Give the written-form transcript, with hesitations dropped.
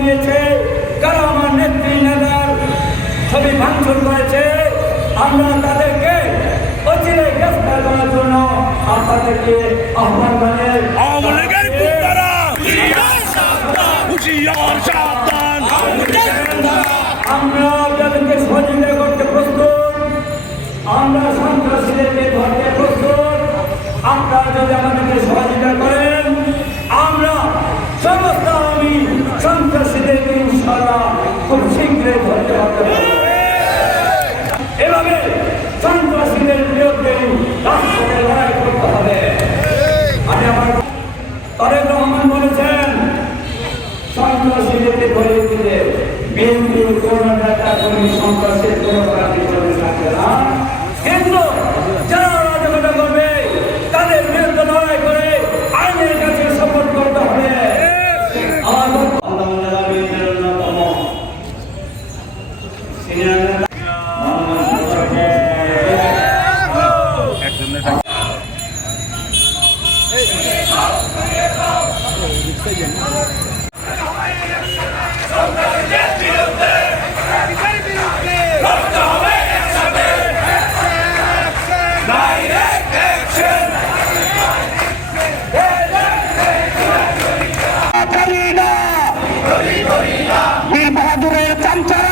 নিয়েছে, কারা আমার নেত্রী নেতার ছবি ভাঙচুর করেছে, আমরা তাদেরকে অচিরে গ্রেফতার করার জন্য আপনাদেরকে আহ্বান জানিয়ে আমরা আপনাদেরকে সহযোগিতা করতে প্রস্তুত, আমরা সন্ত্রাসীদেরকে ধরতে প্রস্তুত। আপনারা যদি আমাদেরকে সহযোগিতা করেন, আমরা সমস্ত আমি সন্ত্রাসীদেরকে ইনশাআল্লাহ খুব শীঘ্রই ধরতে পারবো। এভাবে সন্ত্রাসীদের বিরুদ্ধে রাষ্ট্রকে লড়াই করতে হবে। আমি আমার তারেক রহমান বলেছেন, সন্ত্রাসীদেরকে ধরিয়ে দিলে বিএনপি কোন নেতা কর্মী সন্ত্রাসের কোনো কাজে চলে থাকে না, কিন্তু যারা রাজনীতি করবে তাদের বিরুদ্ধে লড়াই করে আইনের কাছে সাপোর্ট করতে হবে। বীর বাহাদুরের চামচা